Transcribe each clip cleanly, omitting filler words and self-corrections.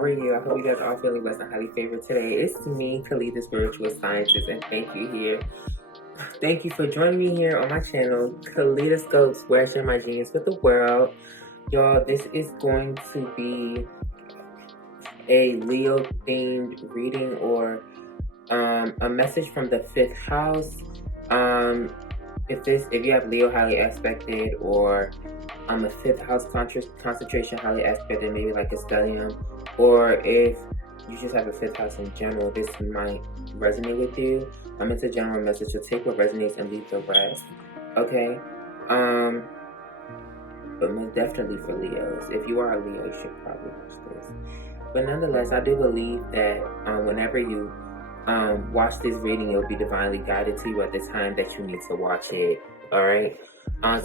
How are you? I hope you guys are all feeling blessed and highly favored today. It's me, Khalid, the spiritual scientist, and thank you here. Thank you for joining me here on my channel, Kaleidoscopes, where I share my genius with the world. Y'all, this is going to be a Leo-themed reading or a message from the 5th house. If you have Leo highly aspected or a 5th house concentration highly aspected, maybe like a stellium, or if you just have a 5th house in general, this might resonate with you. It's a general message, so take what resonates and leave the rest. Okay? But most definitely for Leos. If you are a Leo, you should probably watch this. But nonetheless, I do believe that whenever you watch this reading, it'll be divinely guided to you at the time that you need to watch it. Alright?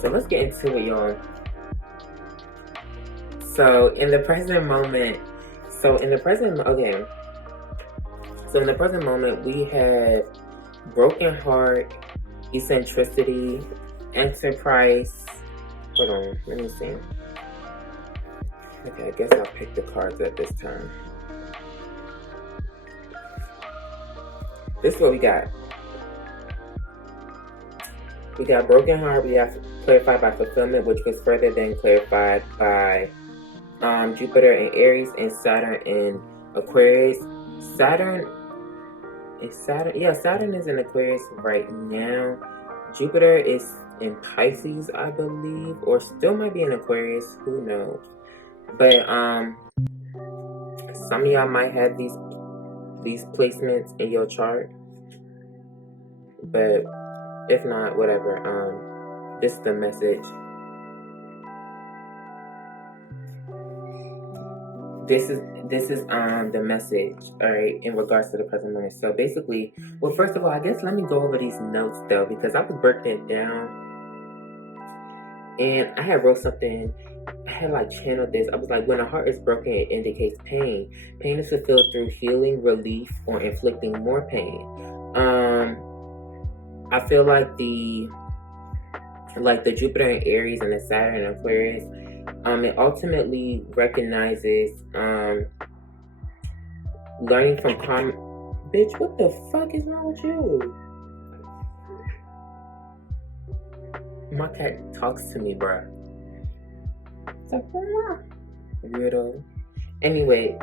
So let's get into it, y'all. So in the present moment, we have broken heart, eccentricity, enterprise. Hold on, let me see. Okay, I guess I'll pick the cards at this time. This is what we got. We got broken heart. We have clarified by fulfillment, which was further than clarified by Jupiter in Aries and Saturn in Aquarius. Saturn is in Aquarius right now. Jupiter is in Pisces, I believe, or still might be in Aquarius, who knows. But some of y'all might have these placements in your chart, but if not, whatever. This is the message. This is the message, all right, in regards to the present moment. So basically, well, first of all, I guess let me go over these notes though, because I was breaking it down, and I had wrote something. I had like channeled this. I was like, when a heart is broken, it indicates pain. Pain is fulfilled through healing, relief, or inflicting more pain. I feel like the Jupiter in Aries and the Saturn in Aquarius, it ultimately recognizes learning from karma. Bitch, what the fuck is wrong with you? My cat talks to me, bruh. Weirdo. Anyway,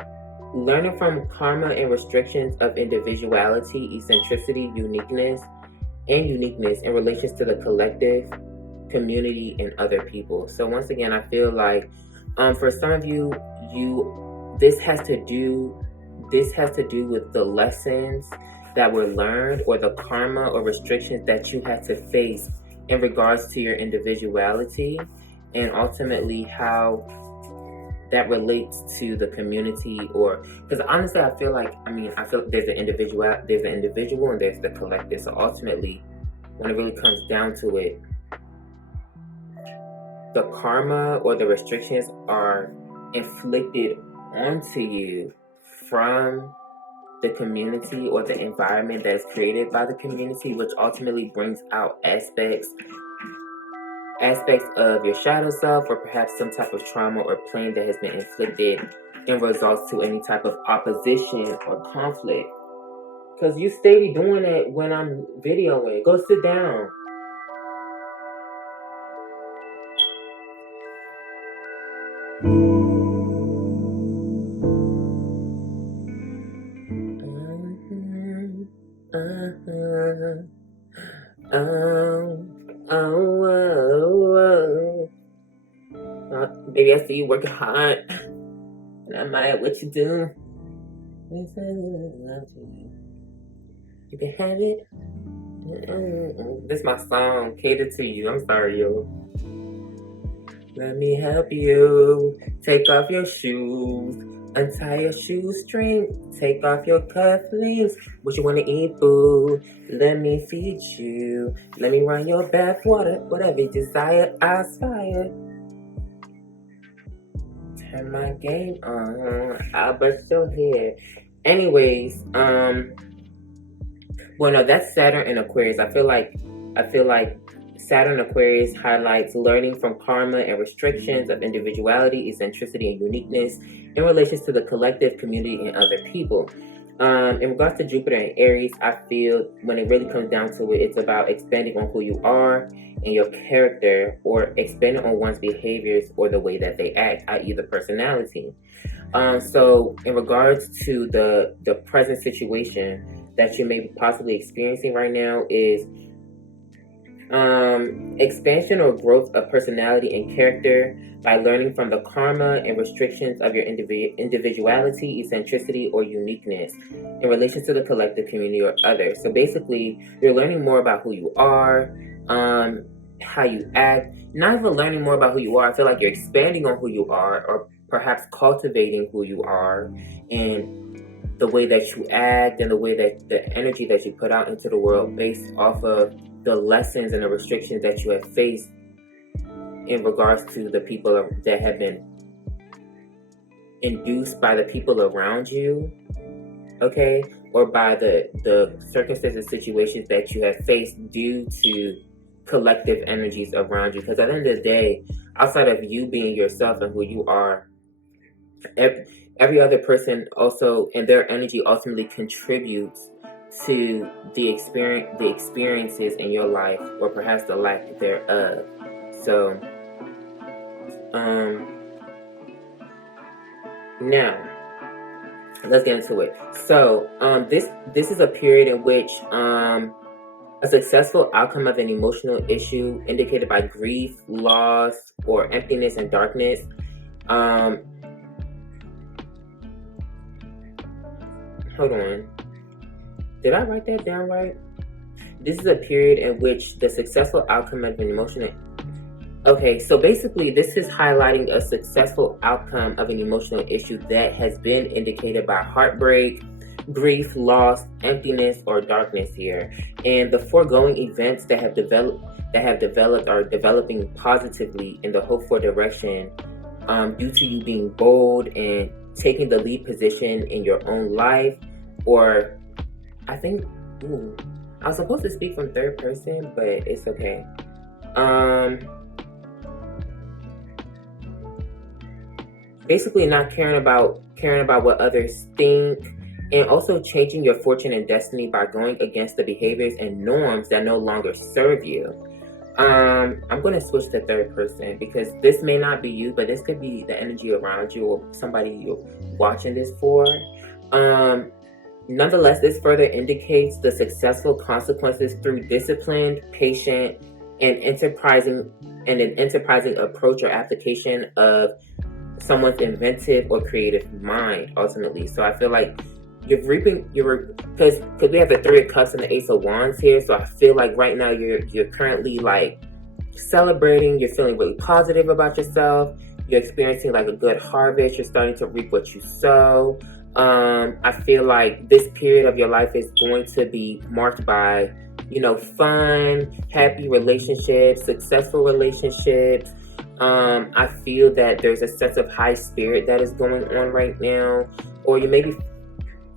learning from karma and restrictions of individuality, eccentricity, uniqueness in relations to the collective, community, and other people. So once again, I feel like for some of you, this has to do with the lessons that were learned or the karma or restrictions that you had to face in regards to your individuality, and ultimately how that relates to the community. Or because honestly, I feel there's an individual and there's the collective. So ultimately, when it really comes down to it, the karma or the restrictions are inflicted onto you from the community or the environment that is created by the community, which ultimately brings out aspects of your shadow self, or perhaps some type of trauma or pain that has been inflicted in results to any type of opposition or conflict. Because you steady doing it when I'm videoing. Go sit down. Baby, I see you working hard, and I'm mad at what you do. You can have it. This is my song, catered to you. I'm sorry, yo. Let me help you. Take off your shoes. Untie your shoestring. Take off your cufflinks. What you want to eat, boo? Let me feed you. Let me run your bath water. Whatever you desire, I aspire. Turn my game on. I'll bust your hair. Anyways, well, no, that's Saturn and Aquarius. I feel like Saturn Aquarius highlights learning from karma and restrictions of individuality, eccentricity, and uniqueness in relations to the collective, community, and other people. In regards to Jupiter and Aries, I feel when it really comes down to it, it's about expanding on who you are and your character, or expanding on one's behaviors or the way that they act, i.e. the personality. So in regards to the present situation that you may be possibly experiencing right now is expansion or growth of personality and character by learning from the karma and restrictions of your individuality, eccentricity, or uniqueness in relation to the collective, community, or others. So basically, you're learning more about who you are, how you act. Not even learning more about who you are. I feel like you're expanding on who you are, or perhaps cultivating who you are, and the way that you act and the way that the energy that you put out into the world based off of the lessons and the restrictions that you have faced in regards to the people that have been induced by the people around you, okay, or by the circumstances, situations that you have faced due to collective energies around you. Because at the end of the day, outside of you being yourself and who you are, every other person also, and their energy ultimately contributes to the experiences in your life, or perhaps the lack thereof. So, now let's get into it. So, this is a period in which a successful outcome of an emotional issue indicated by grief, loss, or emptiness and darkness. Hold on. Did I write that down right? This is a period in which the successful outcome of an emotional... Okay, so basically this is highlighting a successful outcome of an emotional issue that has been indicated by heartbreak, grief, loss, emptiness, or darkness here. And the foregoing events that have developed are developing positively in the hoped for direction due to you being bold and taking the lead position in your own life. Or I think, I was supposed to speak from third person, but it's okay. Basically not caring about what others think, and also changing your fortune and destiny by going against the behaviors and norms that no longer serve you. I'm going to switch to third person because this may not be you, but this could be the energy around you or somebody you're watching this for. Nonetheless, this further indicates the successful consequences through disciplined, patient, and an enterprising approach or application of someone's inventive or creative mind, ultimately. So I feel like you're reaping because we have the Three of Cups and the Ace of Wands here. So I feel like right now you're currently like celebrating. You're feeling really positive about yourself. You're experiencing like a good harvest. You're starting to reap what you sow. I feel like this period of your life is going to be marked by, fun, happy relationships, successful relationships. I feel that there's a sense of high spirit that is going on right now. Or you may be,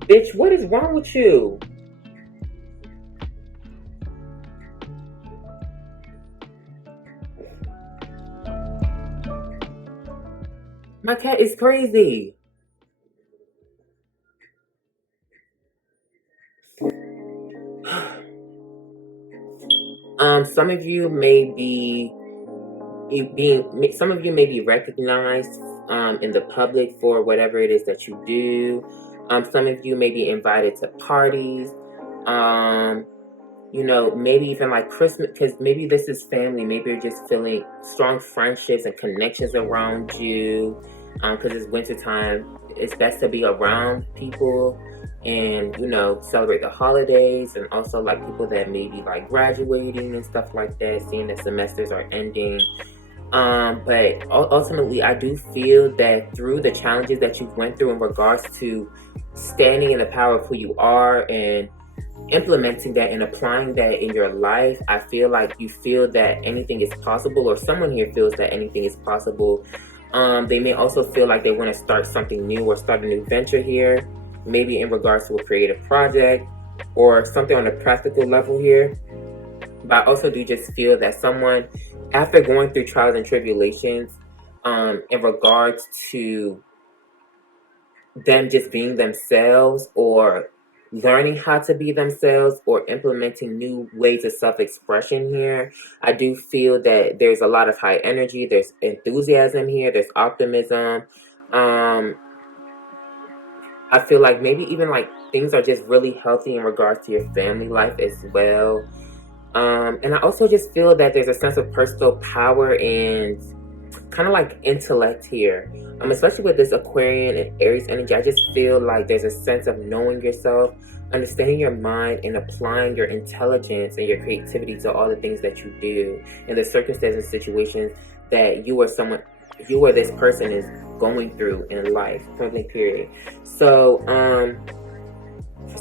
bitch, what is wrong with you? My cat is crazy. Some of you may be recognized in the public for whatever it is that you do. Some of you may be invited to parties. Maybe even like Christmas, because maybe this is family. Maybe you're just feeling strong friendships and connections around you. Because it's wintertime, it's best to be around people and, celebrate the holidays, and also like people that may be like graduating and stuff like that, seeing that semesters are ending. But ultimately, I do feel that through the challenges that you went through in regards to standing in the power of who you are and implementing that and applying that in your life, I feel like you feel that anything is possible, or someone here feels that anything is possible. They may also feel like they want to start something new or start a new venture here, maybe in regards to a creative project or something on a practical level here. But I also do just feel that someone, after going through trials and tribulations, in regards to them just being themselves, or learning how to be themselves, or implementing new ways of self-expression here, I do feel that there's a lot of high energy, there's enthusiasm here, there's optimism. I feel like maybe even like things are just really healthy in regards to your family life as well. And I also just feel that there's a sense of personal power and kind of like intellect here. Especially with this Aquarian and Aries energy, I just feel like there's a sense of knowing yourself, understanding your mind, and applying your intelligence and your creativity to all the things that you do, and the circumstances and situations that you or this person is going through in life, point period. So,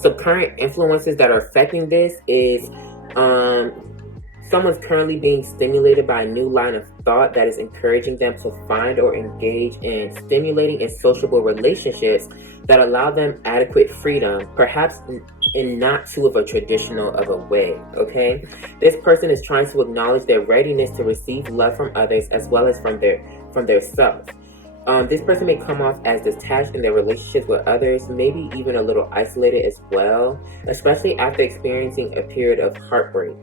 so current influences that are affecting this is, someone's currently being stimulated by a new line of thought that is encouraging them to find or engage in stimulating and sociable relationships that allow them adequate freedom, perhaps in not too of a traditional of a way, okay? This person is trying to acknowledge their readiness to receive love from others as well as from their self. This person may come off as detached in their relationships with others, maybe even a little isolated as well, especially after experiencing a period of heartbreak.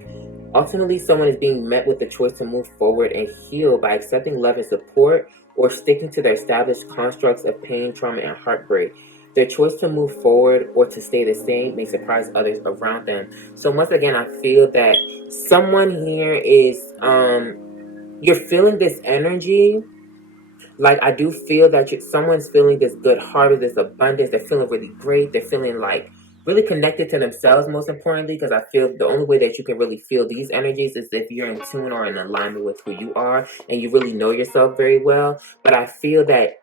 Ultimately, someone is being met with the choice to move forward and heal by accepting love and support, or sticking to their established constructs of pain, trauma, and heartbreak. Their choice to move forward or to stay the same may surprise others around them. So once again, I feel that someone here is, you're feeling this energy. Like, I do feel that someone's feeling this good heart, this abundance. They're feeling really great. They're feeling like really connected to themselves, most importantly, because I feel the only way that you can really feel these energies is if you're in tune or in alignment with who you are and you really know yourself very well. But I feel that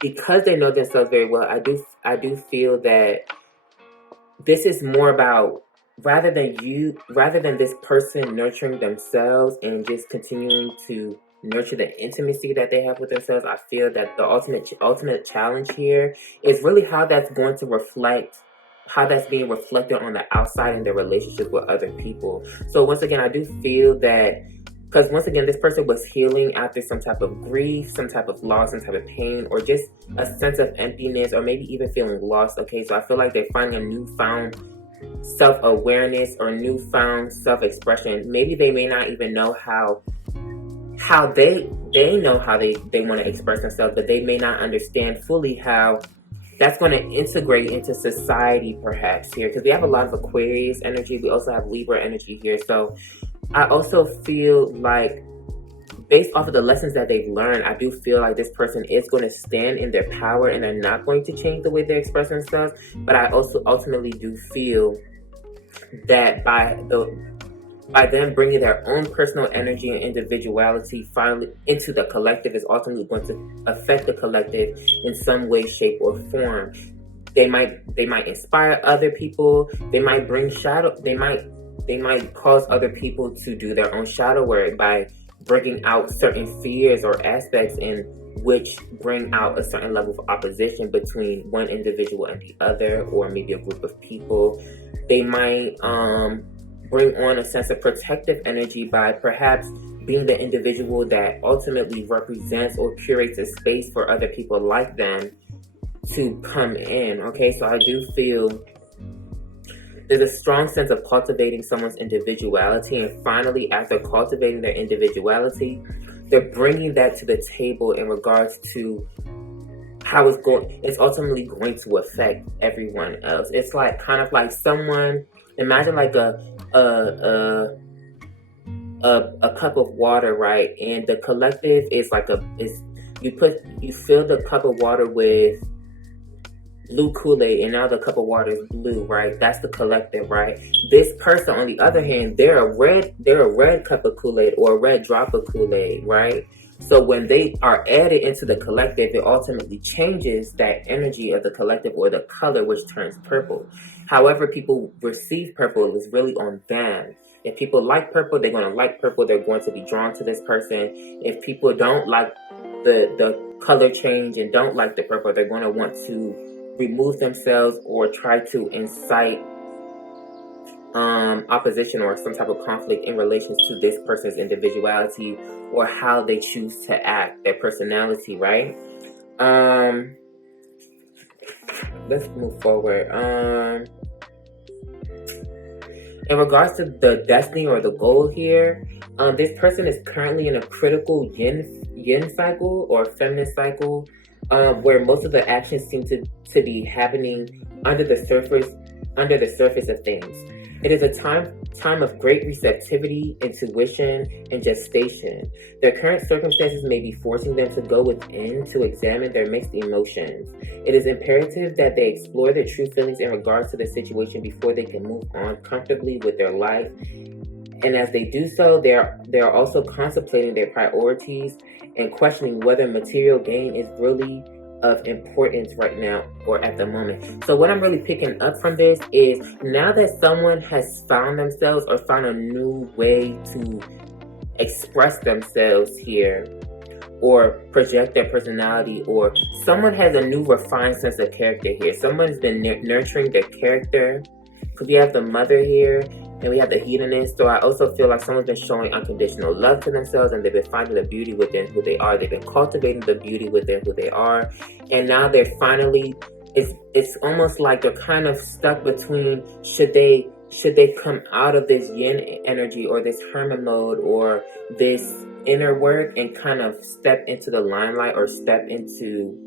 because they know themselves very well, I do feel that this is more about, rather than this person nurturing themselves and just continuing to nurture the intimacy that they have with themselves, I feel that the ultimate challenge here is really how that's going to reflect, how that's being reflected on the outside in their relationship with other people. So once again, I do feel that, because once again, this person was healing after some type of grief, some type of loss, some type of pain, or just a sense of emptiness, or maybe even feeling lost. Okay, so I feel like they're finding a newfound self-awareness or newfound self-expression. Maybe they may not even know how they know how they want to express themselves, but they may not understand fully how that's going to integrate into society perhaps here, because we have a lot of Aquarius energy. We also have Libra energy here. So I also feel like, based off of the lessons that they've learned, I do feel like this person is going to stand in their power and they're not going to change the way they express themselves. But I also ultimately do feel that by them bringing their own personal energy and individuality finally into the collective is ultimately going to affect the collective in some way, shape, or form. They might inspire other people. They might bring shadow. They might cause other people to do their own shadow work by bringing out certain fears or aspects in which bring out a certain level of opposition between one individual and the other, or maybe a group of people. They might bring on a sense of protective energy by perhaps being the individual that ultimately represents or curates a space for other people like them to come in. Okay, so I do feel there's a strong sense of cultivating someone's individuality, and finally, after cultivating their individuality, they're bringing that to the table in regards to how it's ultimately going to affect everyone else. It's like kind of like someone, imagine like a cup of water, right? And the collective is like you fill the cup of water with blue Kool-Aid, and now the cup of water is blue, right? That's the collective, right? This person, on the other hand, they're a red cup of Kool-Aid, or a red drop of Kool-Aid, right? So when they are added into the collective, it ultimately changes that energy of the collective, or the color, which turns purple. However people receive purple is really on them. If people like purple, they're going to like purple. They're going to be drawn to this person. If people don't like the color change and don't like the purple, they're going to want to remove themselves or try to incite opposition or some type of conflict in relation to this person's individuality or how they choose to act, their personality, right? Let's move forward. In regards to the destiny or the goal here, this person is currently in a critical yin cycle or feminine cycle, where most of the actions seem to be happening under the surface of things. It is a time of great receptivity, intuition, and gestation. Their current circumstances may be forcing them to go within to examine their mixed emotions. It is imperative that they explore their true feelings in regards to the situation before they can move on comfortably with their life. And as they do so, they're also contemplating their priorities and questioning whether material gain is really of importance right now or at the moment. So what I'm really picking up from this is now that someone has found themselves or found a new way to express themselves here or project their personality, or someone has a new refined sense of character here. Someone has been nurturing their character, because we have the mother here and we have the hedonist. So I also feel like someone's been showing unconditional love to themselves, and they've been finding the beauty within who they are. They've been cultivating the beauty within who they are, and now they're finally, it's almost like they're kind of stuck between should they come out of this yin energy or this hermit mode or this inner work and kind of step into the limelight or step into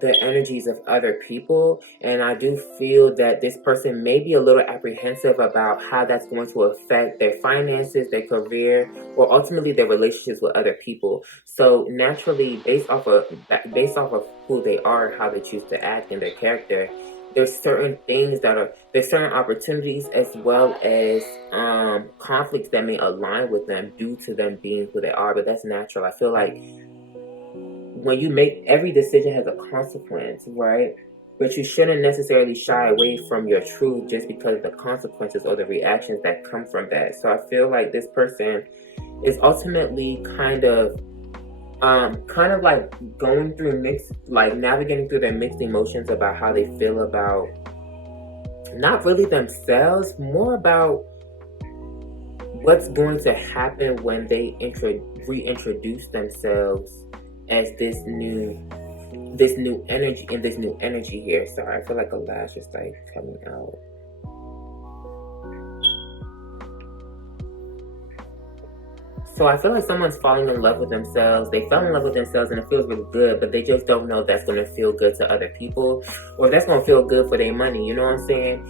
the energies of other people. And I do feel that this person may be a little apprehensive about how that's going to affect their finances, their career, or ultimately their relationships with other people. So naturally, based off of who they are, how they choose to act, and their character, there's certain things there's certain opportunities as well as conflicts that may align with them due to them being who they are. But that's natural. I feel like when you make, every decision has a consequence, right? But you shouldn't necessarily shy away from your truth just because of the consequences or the reactions that come from that. So I feel like this person is ultimately kind of like going through navigating through their mixed emotions about how they feel about not really themselves, more about what's going to happen when they reintroduce themselves as this new energy here. Sorry, I feel like a lash is like coming out. So I feel like someone's falling in love with themselves. They fell in love with themselves and it feels really good, but they just don't know if that's going to feel good to other people or if that's going to feel good for their money. You know what I'm saying?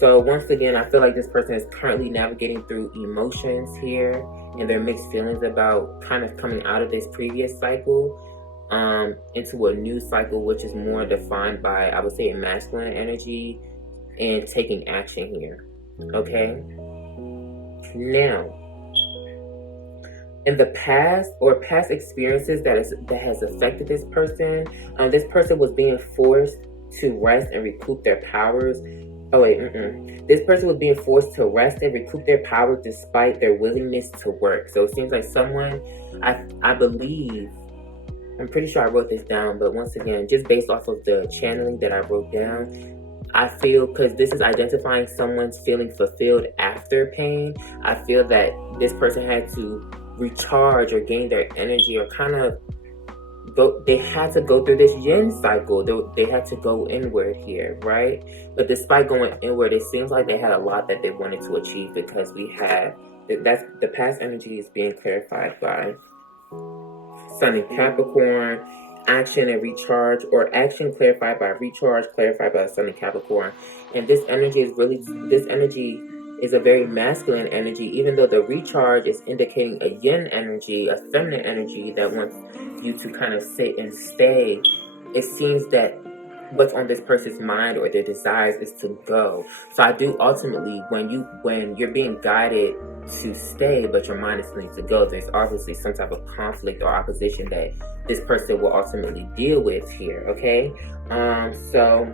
So once again, I feel like this person is currently navigating through emotions here and their mixed feelings about kind of coming out of this previous cycle into a new cycle, which is more defined by, I would say, a masculine energy and taking action here. Okay? Now, in the past or past experiences that has affected this person was being forced to rest and recoup their powers. This person was being forced to rest and recoup their power despite their willingness to work. So it seems like someone, I believe, I'm pretty sure I wrote this down, but once again, just based off of the channeling that I wrote down, I feel, because this is identifying someone's feeling fulfilled after pain, I feel that this person had to recharge or gain their energy or kind of they had to go through this yin cycle. They had to go inward here, right? But despite going inward, it seems like they had a lot that they wanted to achieve, because that's the past energy is being clarified by Sun in Capricorn, action and recharge, or action clarified by recharge, clarified by Sun in Capricorn. And this energy is a very masculine energy, even though the recharge is indicating a yin energy, a feminine energy that wants you to kind of sit and stay. It seems that what's on this person's mind or their desires is to go. So I do ultimately, when you're being guided to stay, but your mind is telling you to go, there's obviously some type of conflict or opposition that this person will ultimately deal with here, okay? So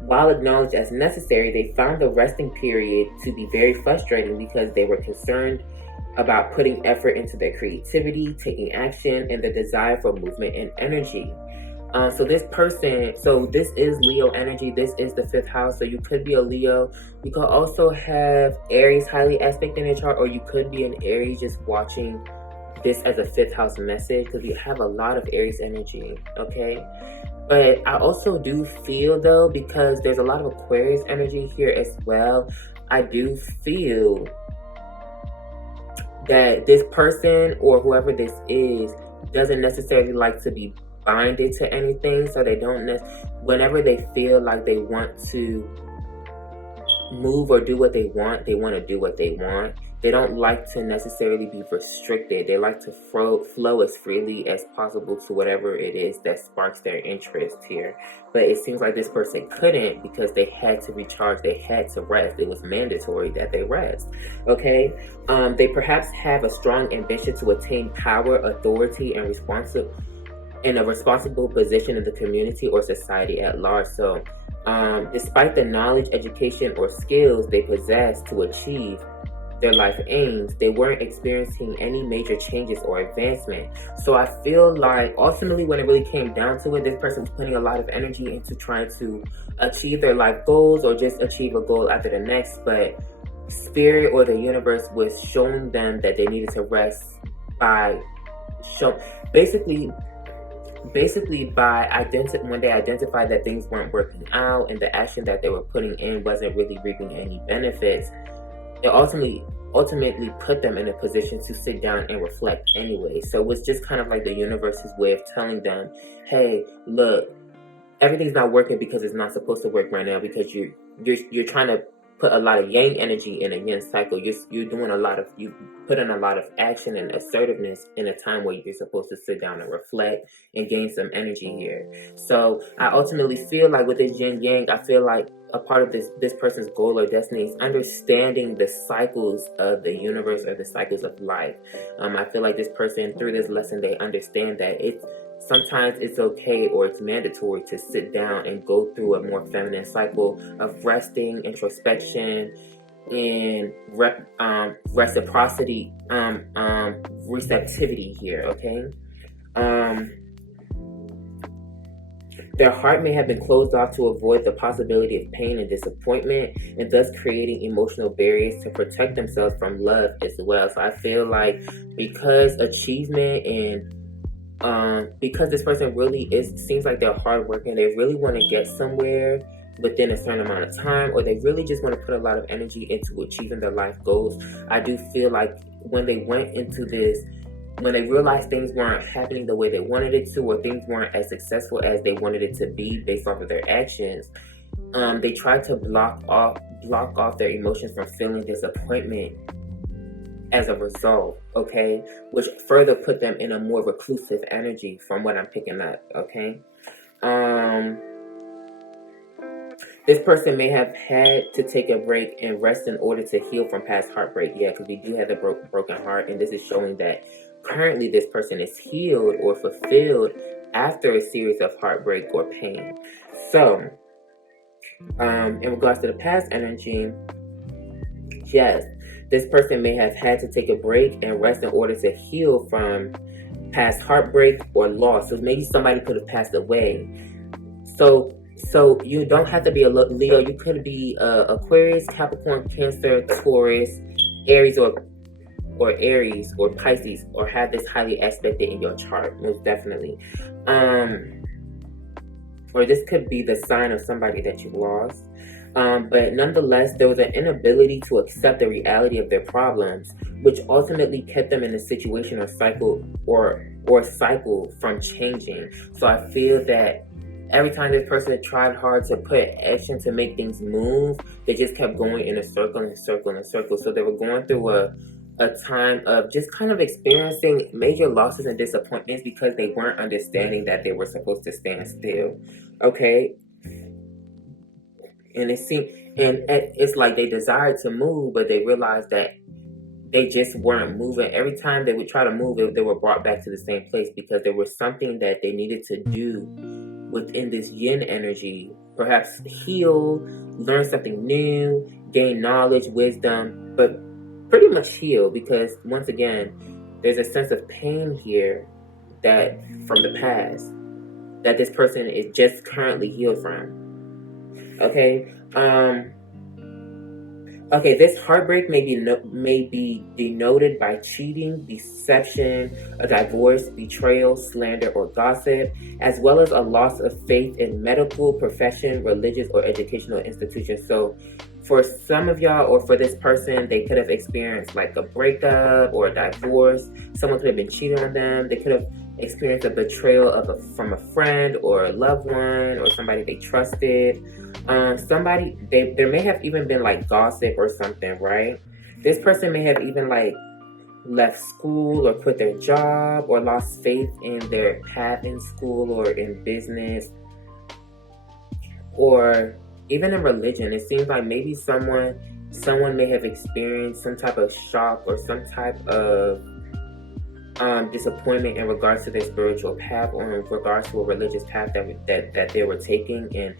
while acknowledged as necessary, they found the resting period to be very frustrating because they were concerned about putting effort into their creativity, taking action, and the desire for movement and energy. So this person, so this is Leo energy. This is the 5th house. So you could be a Leo. You could also have Aries highly aspect in your chart, or you could be an Aries just watching this as a 5th house message, because you have a lot of Aries energy, okay? But I also do feel, though, because there's a lot of Aquarius energy here as well, I do feel that this person or whoever this is doesn't necessarily like to be binded to anything. So they don't whenever they feel like they want to move or do what they want to do what they want. They don't like to necessarily be restricted. They like to flow as freely as possible to whatever it is that sparks their interest here. But it seems like this person couldn't, because they had to recharge. They had to rest. It was mandatory that they rest. Okay? They perhaps have a strong ambition to attain power, authority, and in a responsible position in the community or society at large. So despite the knowledge, education, or skills they possess to achieve their life aims, they weren't experiencing any major changes or advancement. So I feel like ultimately, when it really came down to it, this person was putting a lot of energy into trying to achieve their life goals, or just achieve a goal after the next. But spirit or the universe was showing them that they needed to rest by basically by when they identified that things weren't working out and the action that they were putting in wasn't really reaping any benefits. It ultimately put them in a position to sit down and reflect anyway. So it was just kind of like the universe's way of telling them, hey, look, everything's not working because it's not supposed to work right now, because you're trying to put a lot of yang energy in a yin cycle. You put in a lot of action and assertiveness in a time where you're supposed to sit down and reflect and gain some energy here. So I ultimately feel like with this yin yang, I feel like a part of this person's goal or destiny is understanding the cycles of the universe, or the cycles of life. I feel like this person, through this lesson, they understand that sometimes it's okay, or it's mandatory, to sit down and go through a more feminine cycle of resting, introspection, and reciprocity, receptivity here, okay? Their heart may have been closed off to avoid the possibility of pain and disappointment, and thus creating emotional barriers to protect themselves from love as well. So I feel like because achievement and because this person really seems like they're hardworking, they really want to get somewhere within a certain amount of time, or they really just want to put a lot of energy into achieving their life goals. I do feel like when they went into this, when they realized things weren't happening the way they wanted it to, or things weren't as successful as they wanted it to be based off of their actions, they tried to block off their emotions from feeling disappointment as a result, okay? Which further put them in a more reclusive energy from what I'm picking up, okay? This person may have had to take a break and rest in order to heal from past heartbreak. Yeah, because we do have a broken heart, and this is showing that currently this person is healed or fulfilled after a series of heartbreak or pain. So, in regards to the past energy, yes, this person may have had to take a break and rest in order to heal from past heartbreak or loss. So maybe somebody could have passed away. So you don't have to be a Leo. You could be Aquarius, Capricorn, Cancer, Taurus, Aries, or Aries or Pisces, or have this highly aspected in your chart, most definitely. Or this could be the sign of somebody that you lost. But nonetheless, there was an inability to accept the reality of their problems, which ultimately kept them in a situation or cycle from changing. So I feel that every time this person tried hard to put action to make things move, they just kept going in a circle and circle and circle. So they were going through a time of just kind of experiencing major losses and disappointments because they weren't understanding that they were supposed to stand still. Okay? And it's like they desired to move, but they realized that they just weren't moving. Every time they would try to move, they were brought back to the same place because there was something that they needed to do within this yin energy. Perhaps heal, learn something new, gain knowledge, wisdom, but pretty much heal, because once again, there's a sense of pain here that from the past. that this person is just currently healed from. Okay. Okay, this heartbreak may be denoted by cheating, deception, a divorce, betrayal, slander, or gossip, as well as a loss of faith in medical, profession, religious, or educational institutions. So, for some of y'all, or for this person, they could have experienced like a breakup or a divorce. Someone could have been cheating on them. They could have experienced a betrayal from a friend or a loved one or somebody they trusted. There may have even been like gossip or something, right? This person may have even like left school or quit their job or lost faith in their path in school or in business or even in religion. It seems like maybe someone may have experienced some type of shock or some type of disappointment in regards to their spiritual path or in regards to a religious path that they were taking, and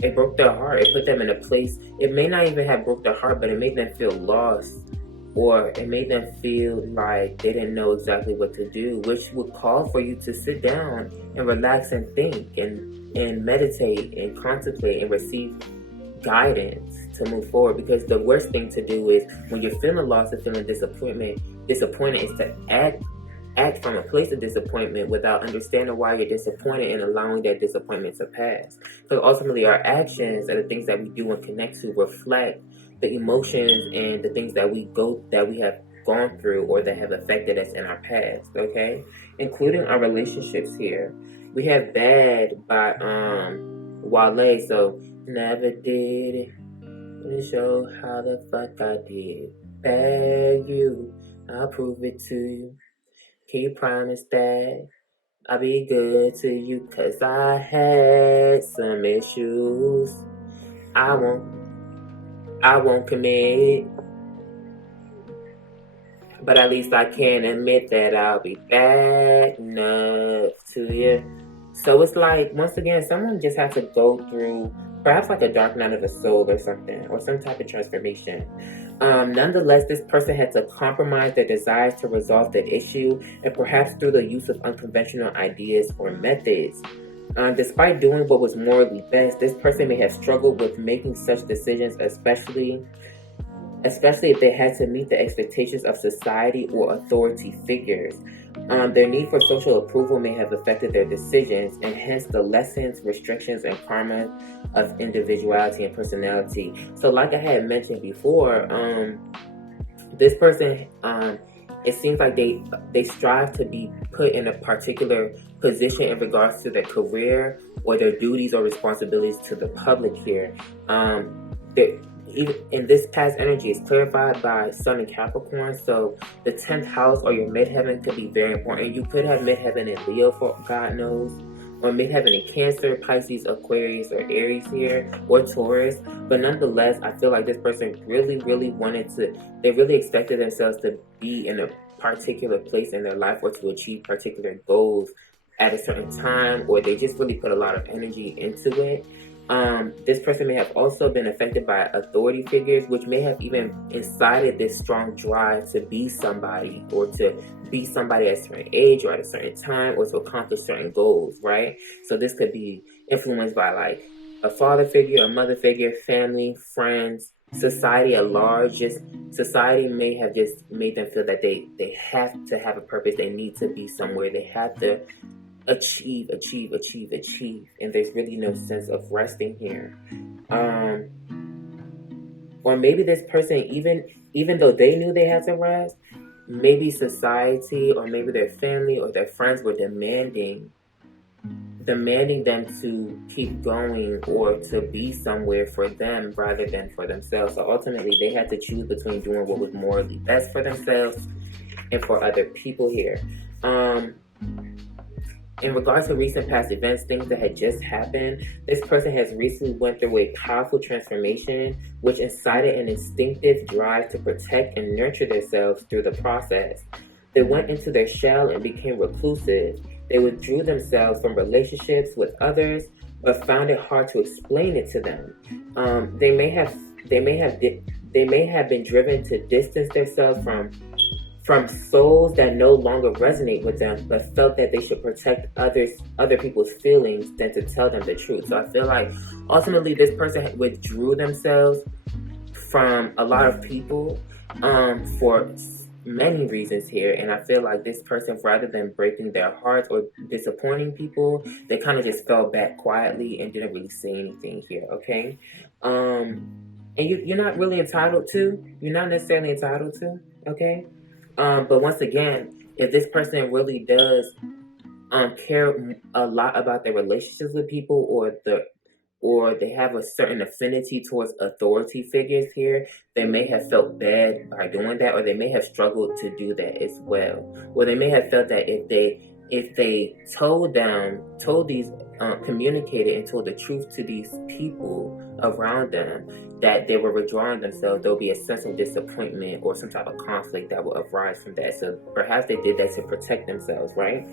it broke their heart. It put them in a place. It may not even have broke their heart, but it made them feel lost, or it made them feel like they didn't know exactly what to do, which would call for you to sit down and relax and think and meditate and contemplate and receive guidance to move forward. Because the worst thing to do is when you're feeling lost and feeling disappointed is to act from a place of disappointment without understanding why you're disappointed and allowing that disappointment to pass. So ultimately our actions and the things that we do and connect to reflect the emotions and the things that we have gone through or that have affected us in our past, okay? Including our relationships here. We have Bad by Wale, so never did it. Let show how the fuck I did. Bag you, I'll prove it to you. Can you promise that I'll be good to you? Cause I had some issues. I won't commit, but at least I can admit that I'll be bad enough to you. So it's like, once again, someone just has to go through perhaps like a dark night of the soul or something, or some type of transformation. Nonetheless, this person had to compromise their desires to resolve the issue, and perhaps through the use of unconventional ideas or methods. Despite doing what was morally best, this person may have struggled with making such decisions, especially if they had to meet the expectations of society or authority figures. Their need for social approval may have affected their decisions, and hence the lessons, restrictions, and karma of individuality and personality. So like I had mentioned before, this person, it seems like they strive to be put in a particular position in regards to their career or their duties or responsibilities to the public here. Even in this past energy is clarified by Sun and Capricorn, so the 10th house or your midheaven could be very important. You could have midheaven in Leo, for God knows, or midheaven in Cancer, Pisces, Aquarius, or Aries here, or Taurus. But nonetheless, I feel like this person really really expected themselves to be in a particular place in their life or to achieve particular goals at a certain time, or they just really put a lot of energy into it. This person may have also been affected by authority figures, which may have even incited this strong drive to be somebody, or to be somebody at a certain age or at a certain time, or to accomplish certain goals, right? So this could be influenced by like a father figure, a mother figure, family, friends, society at large. Just society may have just made them feel that they have to have a purpose. They need to be somewhere. They have to achieve, and there's really no sense of resting here. Or maybe this person, even though they knew they had to rest, maybe society or maybe their family or their friends were demanding them to keep going or to be somewhere for them rather than for themselves. So ultimately they had to choose between doing what was morally best for themselves and for other people here. In regards to recent past events, things that had just happened, this person has recently went through a powerful transformation, which incited an instinctive drive to protect and nurture themselves through the process. They went into their shell and became reclusive. They withdrew themselves from relationships with others, but found it hard to explain it to them. They may have been driven to distance themselves from souls that no longer resonate with them, but felt that they should protect other people's feelings than to tell them the truth. So I feel like ultimately this person withdrew themselves from a lot of people for many reasons here, and I feel like this person, rather than breaking their hearts or disappointing people, they kind of just fell back quietly and didn't really say anything here. Okay, and you're not really entitled to. You're not necessarily entitled to. Okay. But once again, if this person really does care a lot about their relationships with people, or they have a certain affinity towards authority figures here, they may have felt bad by doing that, or they may have struggled to do that as well. Or they may have felt that if they communicated and told the truth to these people around them, that they were withdrawing themselves, there'll be a sense of disappointment or some type of conflict that will arise from that. So perhaps they did that to protect themselves, right?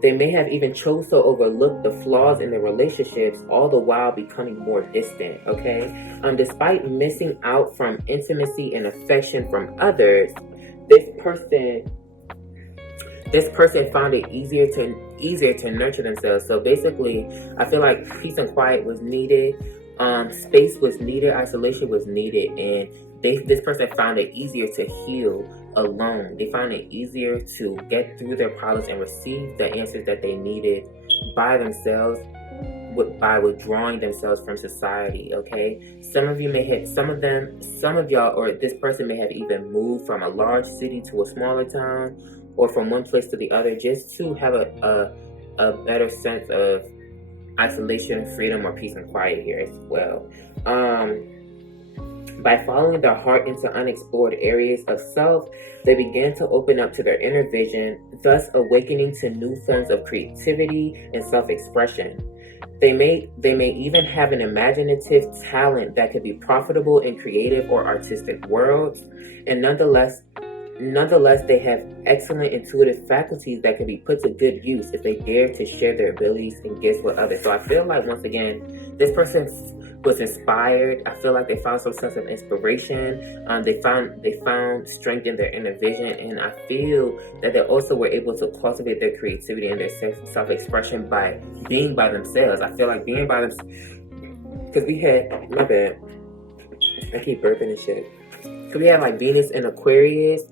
They may have even chose to overlook the flaws in their relationships, all the while becoming more distant, okay? Despite missing out from intimacy and affection from others, this person found it easier to nurture themselves. So basically, I feel like peace and quiet was needed, space was needed, isolation was needed, and this person found it easier to heal alone. They found it easier to get through their problems and receive the answers that they needed by themselves, by withdrawing themselves from society. Okay, some of y'all, or this person may have even moved from a large city to a smaller town, or from one place to the other, just to have a better sense of isolation, freedom, or peace and quiet here as well. By following their heart into unexplored areas of self, they began to open up to their inner vision, thus awakening to new forms of creativity and self-expression. They may even have an imaginative talent that could be profitable in creative or artistic worlds, and nonetheless, they have excellent intuitive faculties that can be put to good use if they dare to share their abilities and gifts with others. So I feel like, once again, this person was inspired. I feel like they found some sense of inspiration. They found strength in their inner vision, and I feel that they also were able to cultivate their creativity and their self-expression by being by themselves. I feel like being by themselves, because we had, my bad, I keep burping and shit. So we had like Venus in Aquarius,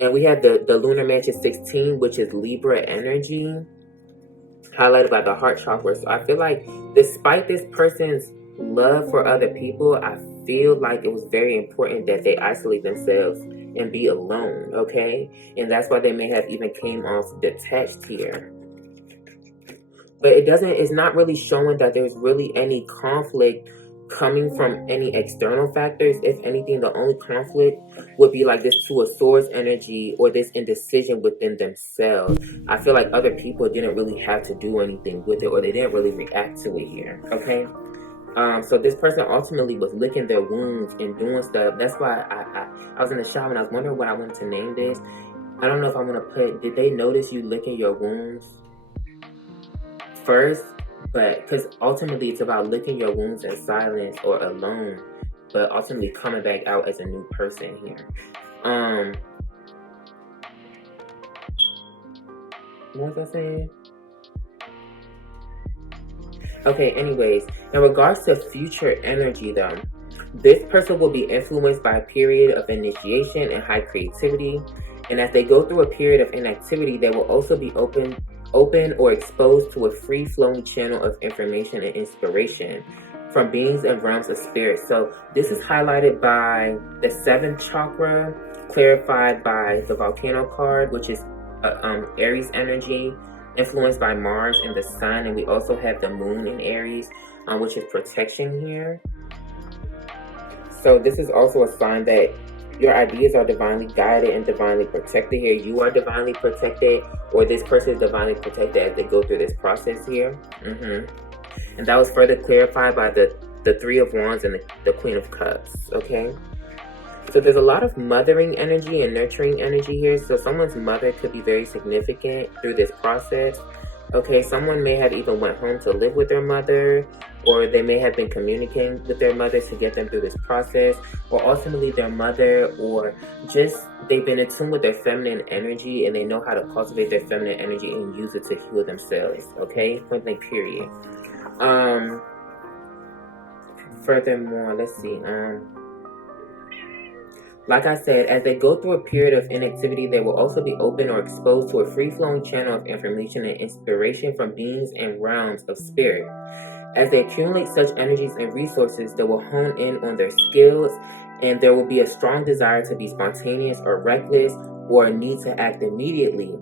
and we had the lunar mansion 16, which is Libra energy, highlighted by the heart chakra. So I feel like, despite this person's love for other people, I feel like it was very important that they isolate themselves and be alone, okay? And that's why they may have even came off detached here. But it's not really showing that there's really any conflict coming from any external factors. If anything, the only conflict would be like this Two of Swords energy, or this indecision within themselves. I feel like other people didn't really have to do anything with it, or they didn't really react to it here, okay? So this person ultimately was licking their wounds and doing stuff. That's why I was in the shop and I was wondering what I wanted to name this. I don't know if I'm going to put, did they notice you licking your wounds first? But because ultimately it's about licking your wounds in silence or alone, but ultimately coming back out as a new person here. What was I saying? Okay, anyways, in regards to future energy though, this person will be influenced by a period of initiation and high creativity. And as they go through a period of inactivity, they will also be open or exposed to a free-flowing channel of information and inspiration from beings and realms of spirit. So this is highlighted by the 7th chakra, clarified by the volcano card, which is Aries energy, influenced by Mars and the Sun. And we also have the Moon in Aries, which is protection here. So this is also a sign that your ideas are divinely guided and divinely protected here. You are divinely protected, or this person is divinely protected as they go through this process here. And that was further clarified by the Three of Wands and the Queen of Cups, okay? So there's a lot of mothering energy and nurturing energy here. So someone's mother could be very significant through this process. Okay, someone may have even went home to live with their mother, or they may have been communicating with their mother to get them through this process, or ultimately their mother, or just they've been in tune with their feminine energy and they know how to cultivate their feminine energy and use it to heal themselves. Okay, point blank, period. Furthermore, let's see. Like I said, as they go through a period of inactivity, they will also be open or exposed to a free-flowing channel of information and inspiration from beings and realms of spirit. As they accumulate such energies and resources, they will hone in on their skills, and there will be a strong desire to be spontaneous or reckless, or a need to act immediately.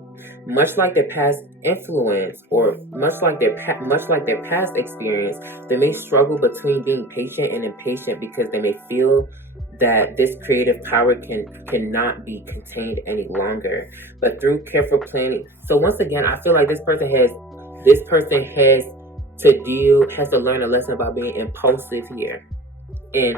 Much like their past influence, or much like their past experience, they may struggle between being patient and impatient because they may feel that this creative power cannot be contained any longer. But through careful planning, so once again, I feel like this person has to learn a lesson about being impulsive here and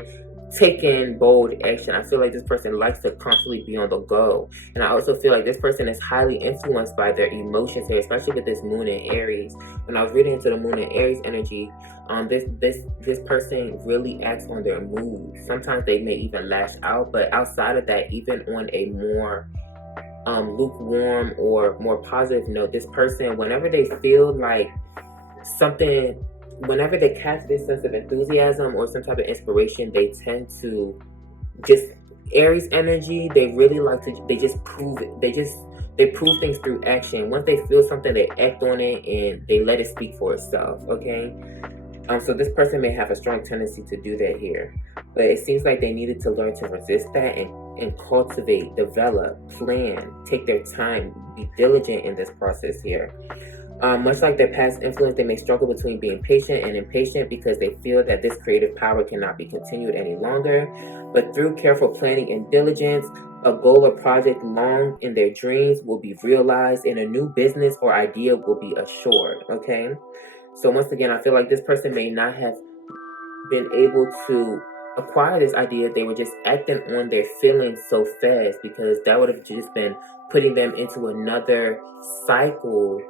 taking bold action. I feel like this person likes to constantly be on the go, and I also feel like this person is highly influenced by their emotions here, especially with this moon in Aries. When I was reading into the moon in Aries energy, this person really acts on their mood. Sometimes they may even lash out, but outside of that, even on a more lukewarm or more positive note, this person, whenever they feel like something, whenever they catch this sense of enthusiasm or some type of inspiration, they tend to just, Aries energy, they really like to, they just prove it. They prove things through action. Once they feel something, they act on it and they let it speak for itself, okay? So this person may have a strong tendency to do that here. But it seems like they needed to learn to resist that and cultivate, develop, plan, take their time, be diligent in this process here. Much like their past influence, they may struggle between being patient and impatient because they feel that this creative power cannot be continued any longer. But through careful planning and diligence, a goal or project long in their dreams will be realized, and a new business or idea will be assured, okay? So once again, I feel like this person may not have been able to acquire this idea. They were just acting on their feelings so fast, because that would have just been putting them into another cycle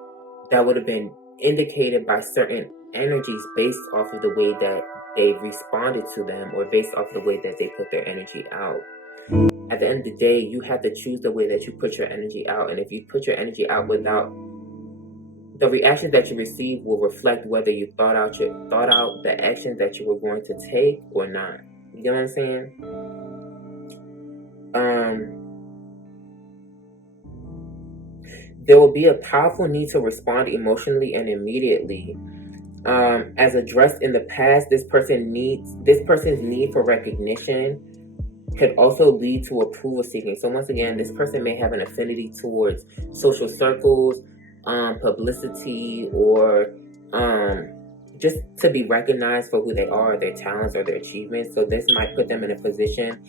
that would have been indicated by certain energies based off of the way that they responded to them, or based off of the way that they put their energy out. At the end of the day, you have to choose the way that you put your energy out. And if you put your energy out without, the reactions that you receive will reflect whether you thought out the actions that you were going to take or not. You know what I'm saying? There will be a powerful need to respond emotionally and immediately. As addressed in the past, this person's need for recognition could also lead to approval seeking. So once again, this person may have an affinity towards social circles, publicity, or just to be recognized for who they are, their talents or their achievements. So this might put them in a position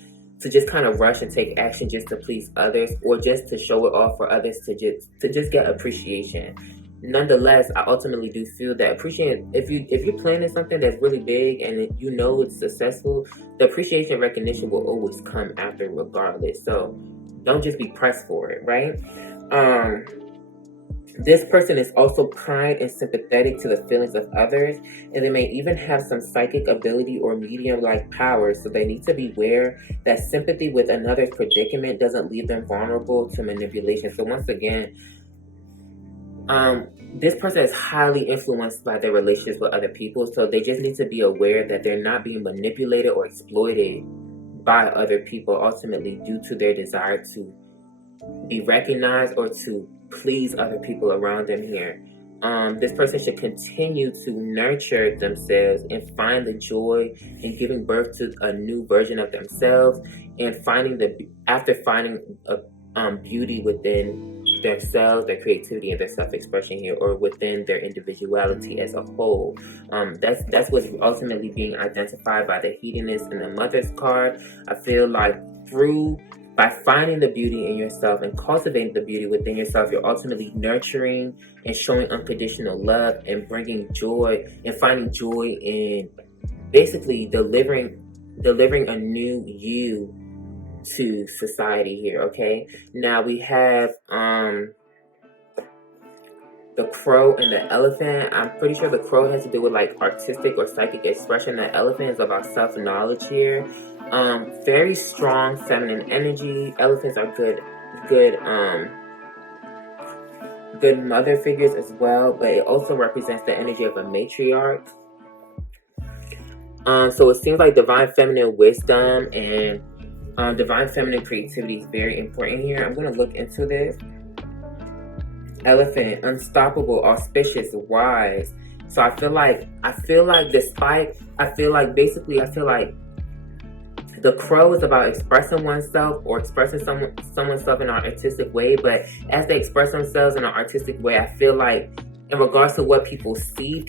to just kind of rush and take action just to please others, or just to show it off for others to just get appreciation. Nonetheless, I ultimately do feel that if you're planning something that's really big and you know it's successful, the appreciation and recognition will always come after regardless. So don't just be pressed for it, right? This person is also kind and sympathetic to the feelings of others, and they may even have some psychic ability or medium-like powers, so they need to be aware that sympathy with another's predicament doesn't leave them vulnerable to manipulation. So once again, this person is highly influenced by their relationships with other people, so they just need to be aware that they're not being manipulated or exploited by other people, ultimately due to their desire to be recognized or to please other people around them here. This person should continue to nurture themselves and find the joy in giving birth to a new version of themselves, and finding beauty within themselves, their creativity, and their self-expression here, or within their individuality as a whole. That's what's ultimately being identified by the hedonist and the mother's card. I feel like by finding the beauty in yourself and cultivating the beauty within yourself, you're ultimately nurturing and showing unconditional love and bringing joy and finding joy in basically delivering a new you to society here, okay? Now we have the crow and the elephant. I'm pretty sure the crow has to do with like artistic or psychic expression. The elephant is about self-knowledge here. Very strong feminine energy. Elephants are good mother figures as well, but it also represents the energy of a matriarch. So it seems like divine feminine wisdom and divine feminine creativity is very important here. I'm going to look into this. Elephant, unstoppable, auspicious, wise. So I feel like the crow is about expressing oneself or expressing someone's self in an artistic way, but as they express themselves in an artistic way, I feel like in regards to what people see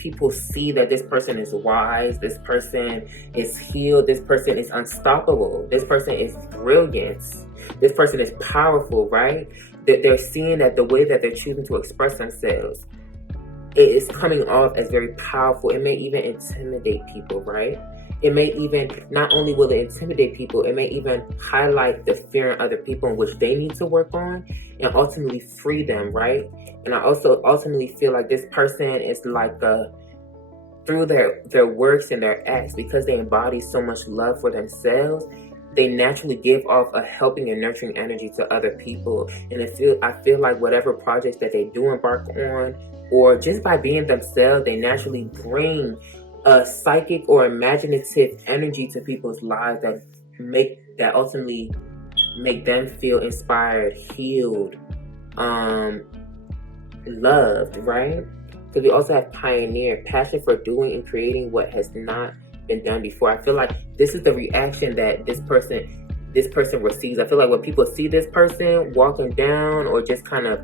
that this person is wise, this person is healed, this person is unstoppable, this person is brilliant, this person is powerful, right? That they're seeing that the way that they're choosing to express themselves, it is coming off as very powerful. It may even intimidate people, right? It may even, not only will it intimidate people, it may even highlight the fear in other people in which they need to work on and ultimately free them, right? And I also ultimately feel like this person is like through their works and their acts, because they embody so much love for themselves, they naturally give off a helping and nurturing energy to other people. And I feel like whatever projects that they do embark on, or just by being themselves, they naturally bring a psychic or imaginative energy to people's lives that ultimately make them feel inspired, healed, loved, right? Because we also have pioneer, passion for doing and creating what has not been done before. I feel like this is the reaction that this person receives. I feel like when people see this person walking down or just kind of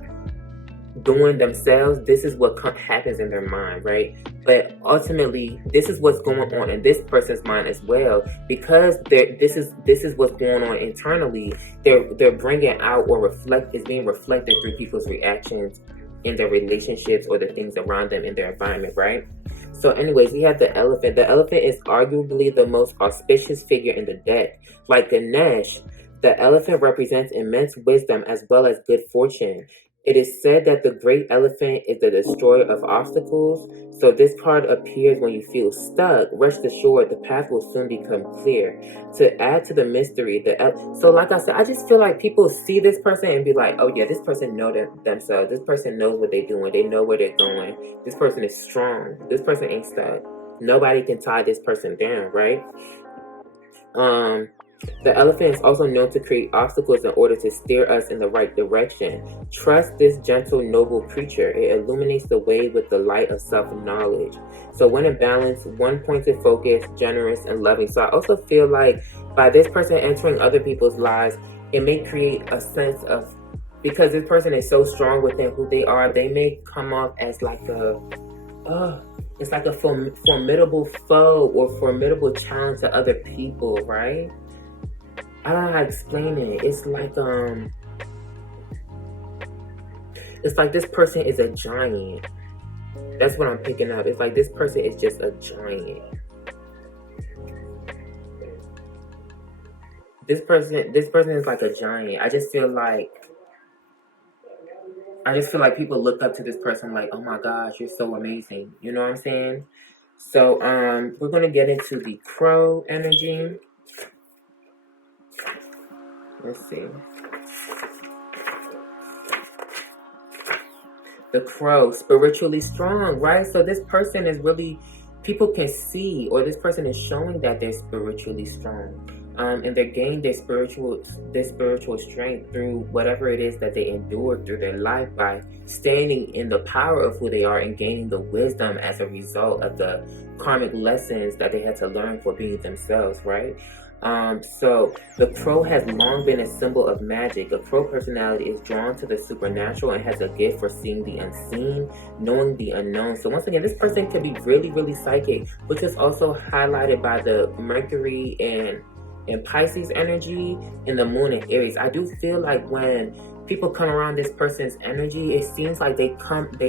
doing themselves, this is what happens in their mind, right? But ultimately, this is what's going on in this person's mind as well, because this is what's going on internally. They're bringing out or is being reflected through people's reactions in their relationships or the things around them in their environment, right? So anyways, we have the elephant. The elephant is arguably the most auspicious figure in the deck. Like Ganesh, the elephant represents immense wisdom as well as good fortune. It is said that the great elephant is the destroyer of obstacles. So this card appears when you feel stuck. Rest assured, the path will soon become clear. To add to the mystery, so like I said, I just feel like people see this person and be like, oh yeah, this person knows themselves. This person knows what they're doing. They know where they're going. This person is strong. This person ain't stuck. Nobody can tie this person down, right? The elephant is also known to create obstacles in order to steer us in the right direction. Trust this gentle, noble creature. It illuminates the way with the light of self-knowledge. So when in balance, one-pointed focus, generous, and loving. So I also feel like by this person entering other people's lives, it may create a sense of, because this person is so strong within who they are, they may come off as like it's like a formidable foe or formidable challenge to other people, right? I don't know how to explain it. It's like this person is a giant. That's what I'm picking up. It's like this person is just a giant. This person is like a giant. I just feel like people look up to this person like, oh my gosh, you're so amazing. You know what I'm saying? So we're gonna get into the crow energy. Let's see. The crow, spiritually strong, right? So this person is really, people can see, or this person is showing that they're spiritually strong. And they gain their spiritual strength through whatever it is that they endured through their life by standing in the power of who they are and gaining the wisdom as a result of the karmic lessons that they had to learn for being themselves, right? So the crow has long been a symbol of magic. A crow personality is drawn to the supernatural and has a gift for seeing the unseen, knowing the unknown. So once again, this person can be really, really psychic, which is also highlighted by the Mercury and Pisces energy and the moon in Aries. I do feel like when people come around this person's energy, it seems like they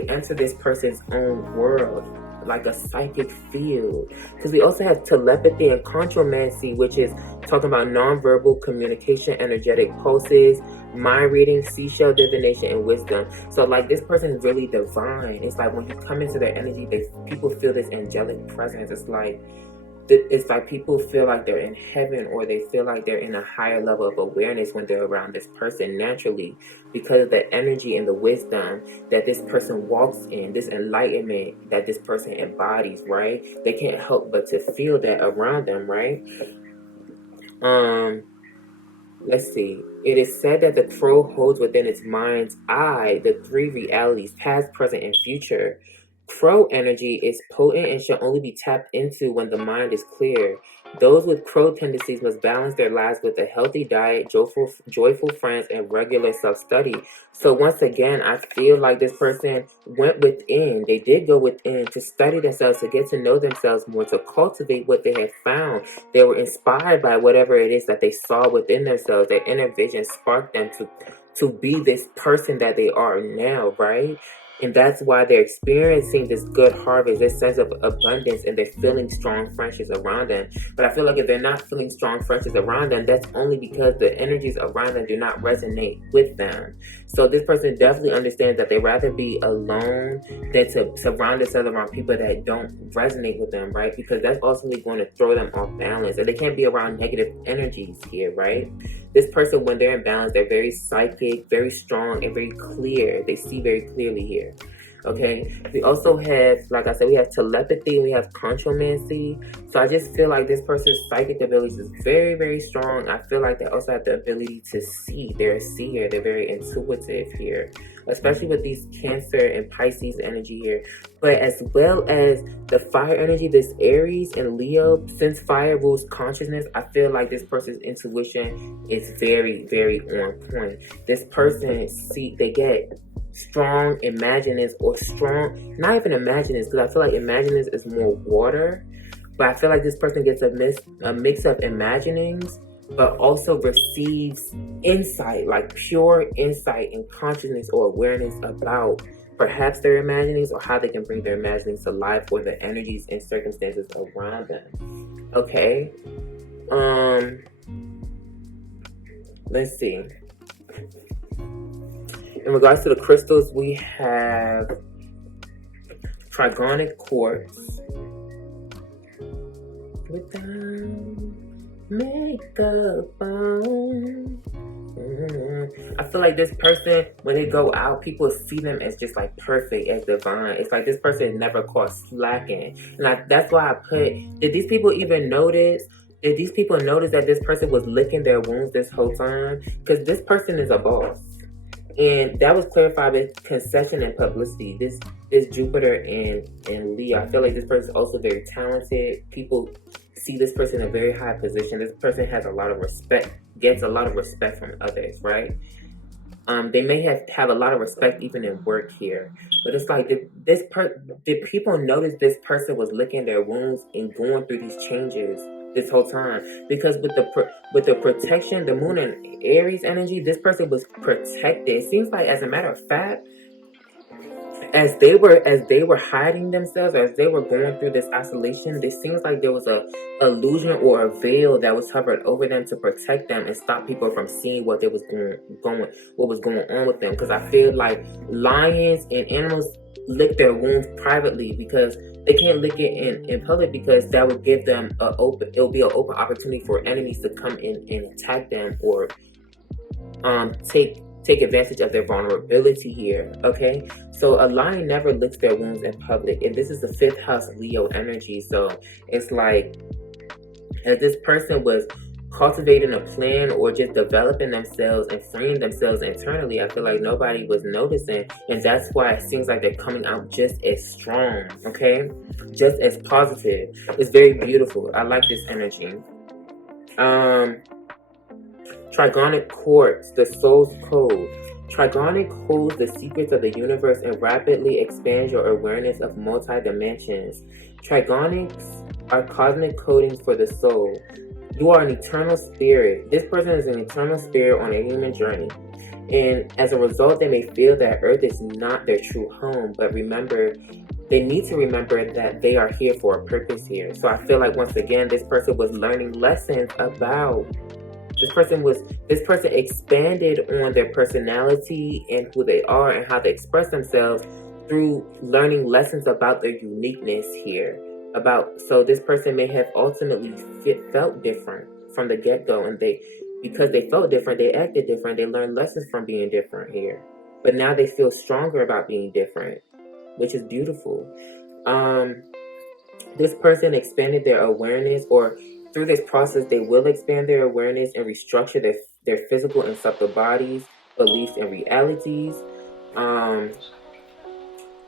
enter this person's own world. like a psychic field. Because we also have telepathy and contromancy, which is talking about nonverbal communication, energetic pulses, mind reading, seashell divination, and wisdom. So like this person is really divine. It's like when you come into their energy, people feel this angelic presence. It's like people feel like they're in heaven, or they feel like they're in a higher level of awareness when they're around this person naturally, because of the energy and the wisdom that this person walks in, this enlightenment that this person embodies, right? They can't help but to feel that around them, right? Let's see. It is said that the crow holds within its mind's eye the three realities, past, present, and future. Crow energy is potent and should only be tapped into when the mind is clear. Those with crow tendencies must balance their lives with a healthy diet, joyful friends, and regular self-study. So once again, I feel like this person went within. They did go within to study themselves, to get to know themselves more, to cultivate what they have found. They were inspired by whatever it is that they saw within themselves. Their inner vision sparked them to be this person that they are now, right? And that's why they're experiencing this good harvest, this sense of abundance, and they're feeling strong friendships around them. But I feel like if they're not feeling strong friendships around them, that's only because the energies around them do not resonate with them. So this person definitely understands that they'd rather be alone than to surround themselves around people that don't resonate with them, right? Because that's ultimately going to throw them off balance. And they can't be around negative energies here, right? This person, when they're in balance, they're very psychic, very strong, and very clear. They see very clearly here. Okay, we also have, like I said, we have telepathy, we have contromancy. So I just feel like this person's psychic abilities is very, very strong. I feel like they also have the ability to see. They're a seer. They're very intuitive here, especially with these Cancer and Pisces energy here. But as well as the fire energy, this Aries and Leo, since fire rules consciousness, I feel like this person's intuition is very, very on point. This person, they get strong imaginings, or strong, not even imaginings, because I feel like imaginings is more water, but I feel like this person gets a mix of imaginings, but also receives insight, like pure insight and consciousness or awareness about perhaps their imaginings, or how they can bring their imaginings to life, or the energies and circumstances around them. Okay, let's see. In regards to the crystals, we have Trigonic Quartz. Without makeup on. I feel like this person, when they go out, people see them as just like perfect, as divine. It's like this person is never caught slacking. And that's why I put, did these people even notice? Did these people notice that this person was licking their wounds this whole time? Because this person is a boss. And that was clarified with concession and publicity. This Jupiter and Leo. I feel like this person is also very talented. People see this person in a very high position. This person has a lot of respect, gets a lot of respect from others, right? They may have a lot of respect even in work here. But it's like, did people notice this person was licking their wounds and going through these changes this whole time? Because with the protection, the moon and Aries energy, this person was protected. It seems like, as a matter of fact, as they were hiding themselves, as they were going through this isolation, it seems like there was a illusion or a veil that was hovered over them to protect them and stop people from seeing what was going on with them. Because I feel like lions and animals lick their wounds privately, because they can't lick it in public, because that would give them it'll be an open opportunity for enemies to come in and attack them, or take advantage of their vulnerability here. Okay, so a lion never licks their wounds in public, and this is the 5th house Leo energy. So it's like, as this person was cultivating a plan or just developing themselves and freeing themselves internally, I feel like nobody was noticing, and that's why it seems like they're coming out just as strong, okay? Just as positive. It's very beautiful. I like this energy. Trigonic Quartz, the soul's code. Trigonic holds the secrets of the universe and rapidly expands your awareness of multi-dimensions. Trigonics are cosmic coding for the soul. You are an eternal spirit. This person is an eternal spirit on a human journey. And as a result, they may feel that Earth is not their true home. But remember, they need to remember that they are here for a purpose here. So I feel like, once again, this person was learning lessons about, this person expanded on their personality and who they are and how they express themselves through learning lessons about their uniqueness here. So this person may have ultimately felt different from the get-go, and because they felt different, they acted different. They learned lessons from being different here. But now they feel stronger about being different, which is beautiful. This person expanded their awareness, or through this process, they will expand their awareness and restructure their physical and subtle bodies, beliefs, and realities.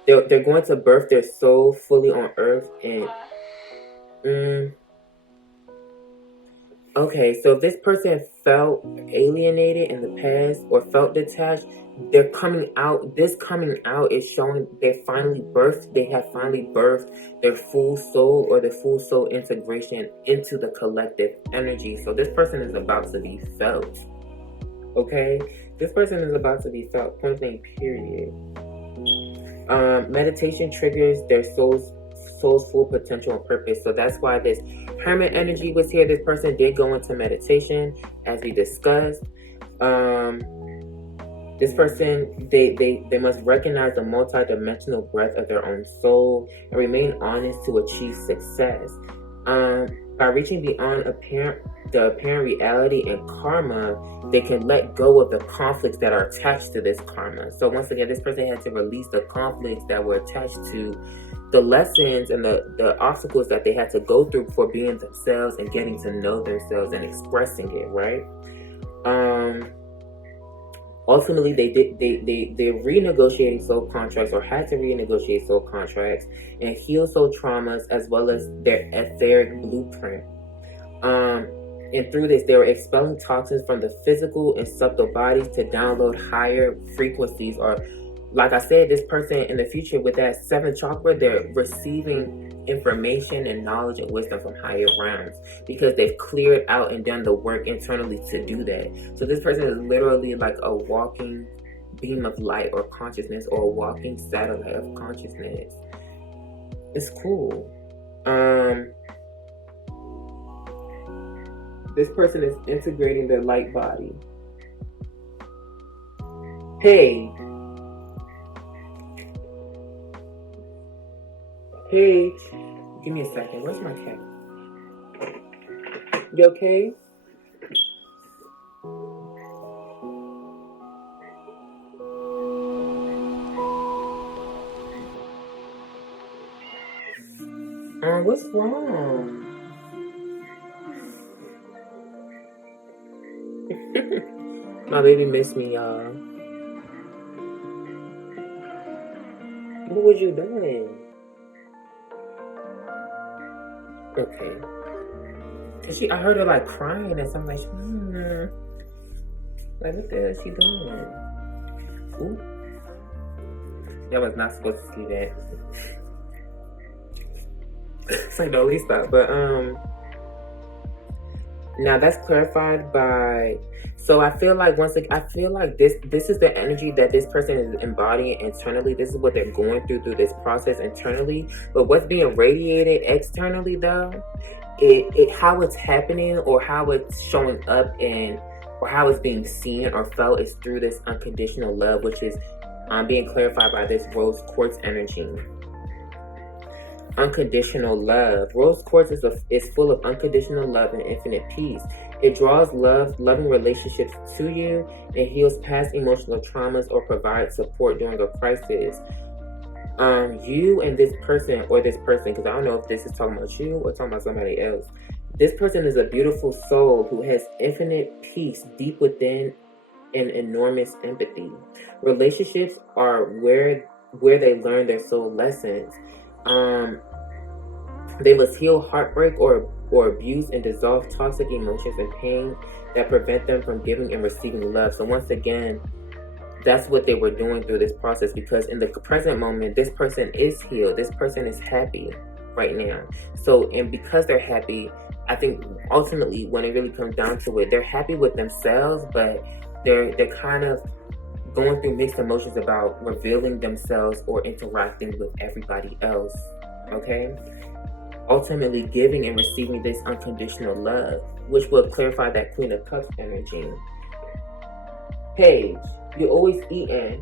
They're going to birth their soul fully on Earth. And okay, so if this person felt alienated in the past or felt detached, they're coming out. This coming out is showing they have finally birthed their full soul, or their full soul integration into the collective energy. So this person is about to be felt. Okay, this person is about to be felt. Point blank, period. Meditation triggers their soul's full potential and purpose. So that's why this hermit energy was here. This person did go into meditation, as we discussed. This person, they must recognize the multidimensional breadth of their own soul and remain honest to achieve success. By reaching beyond the apparent reality and karma, they can let go of the conflicts that are attached to this karma. So once again, this person had to release the conflicts that were attached to the lessons and the obstacles that they had to go through for being themselves and getting to know themselves and expressing it, right? Ultimately, they renegotiated soul contracts, or had to renegotiate soul contracts and heal soul traumas, as well as their etheric blueprint. And through this, they were expelling toxins from the physical and subtle bodies to download higher frequencies. Or, like I said, this person in the future with that 7th chakra, they're receiving information and knowledge and wisdom from higher realms, because they've cleared out and done the work internally to do that. So this person is literally like a walking beam of light or consciousness, or a walking satellite of consciousness. It's cool. This person is integrating their light body. Hey, give me a second. Where's my cat? You okay? What's wrong? My baby missed me, y'all. What was you doing? Okay. Cause I heard her like crying and something, like, like, what the hell is she doing? Ooh. Y'all was not supposed to see that. It's like, no, at least stop. But now that's clarified by. So I feel like this is the energy that this person is embodying internally. This is what they're going through this process internally. But what's being radiated externally, though, how it's happening, or how it's showing up, or how it's being seen or felt, is through this unconditional love, which is being clarified by this rose quartz energy. Unconditional love. Rose quartz is full of unconditional love and infinite peace. It draws loving relationships to you, and heals past emotional traumas or provides support during a crisis. You and this person, because I don't know if this is talking about you or talking about somebody else. This person is a beautiful soul who has infinite peace deep within and enormous empathy. Relationships are where they learn their soul lessons. They must heal heartbreak or abuse and dissolve toxic emotions and pain that prevent them from giving and receiving love. So once again, that's what they were doing through this process, because in the present moment, this person is healed. This person is happy right now. So, and because they're happy, I think ultimately when it really comes down to it, they're happy with themselves, but they're kind of going through mixed emotions about revealing themselves or interacting with everybody else. Okay? Ultimately giving and receiving this unconditional love, which will clarify that Queen of Cups energy. Page, you're always eating.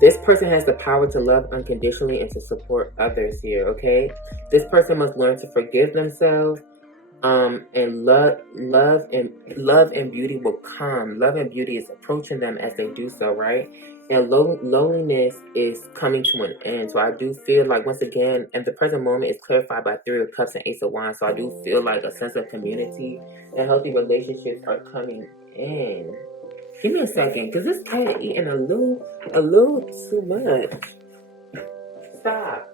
This person has the power to love unconditionally and to support others here, okay? This person must learn to forgive themselves, and love and beauty will come. Love and beauty is approaching them as they do so, right? And loneliness is coming to an end. So I do feel like, once again, at the present moment, is clarified by Three of Cups and Ace of Wands. So I do feel like a sense of community and healthy relationships are coming in. Give me a second, because this cat is eating a little too much. Stop.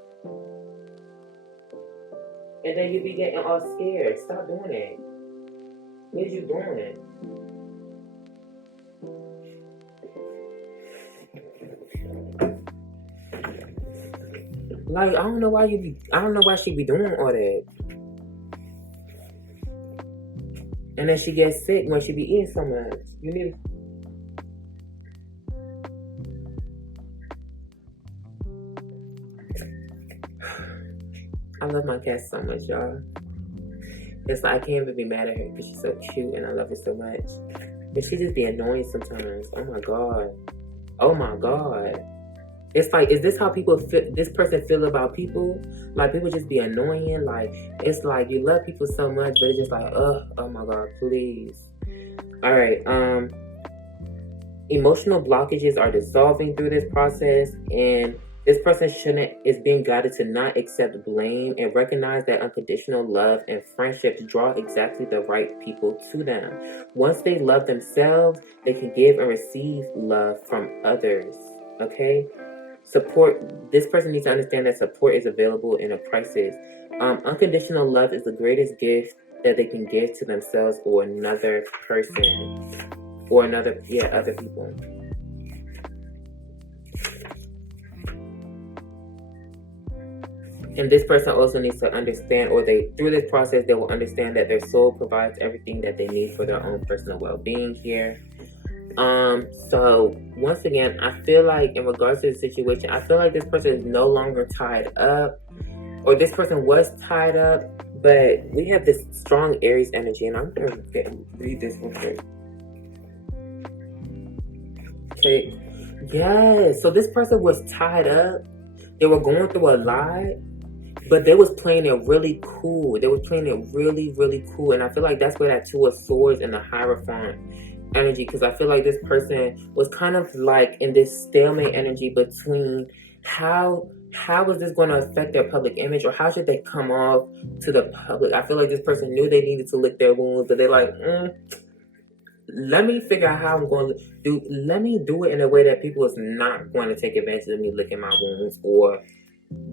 And then you be getting all scared. Stop doing it. What are you doing? Like, I don't know why she be doing all that. And then she gets sick when she be eating so much. You need to... I love my cat so much, y'all. It's like I can't even be mad at her because she's so cute and I love her so much. But she just be annoying sometimes. Oh my god. Oh my god. It's like, is this how this person feel about people? Like, people just be annoying. Like, it's like you love people so much, but it's just like, oh my god, please. All right. Emotional blockages are dissolving through this process, and this person is being guided to not accept blame and recognize that unconditional love and friendships draw exactly the right people to them. Once they love themselves, they can give and receive love from others. Okay? Support. This person needs to understand that support is available in a crisis. Unconditional love is the greatest gift that they can give to themselves or another person. Or other people. And this person also needs to understand, through this process, they will understand that their soul provides everything that they need for their own personal well-being here. So once again, I feel like in regards to the situation, I feel like this person is no longer tied up, or this person was tied up, but we have this strong Aries energy, and I'm going to read this one quick. Okay. Yes. So this person was tied up. They were going through a lot, but they was playing it really cool. They was playing it really, really cool. And I feel like that's where that Two of Swords and the Hierophant energy, because I feel like this person was kind of like in this stalemate energy between how is this going to affect their public image, or how should they come off to the public. I feel like this person knew they needed to lick their wounds, but they're like, let me figure out how I'm going to let me do it in a way that people is not going to take advantage of me licking my wounds or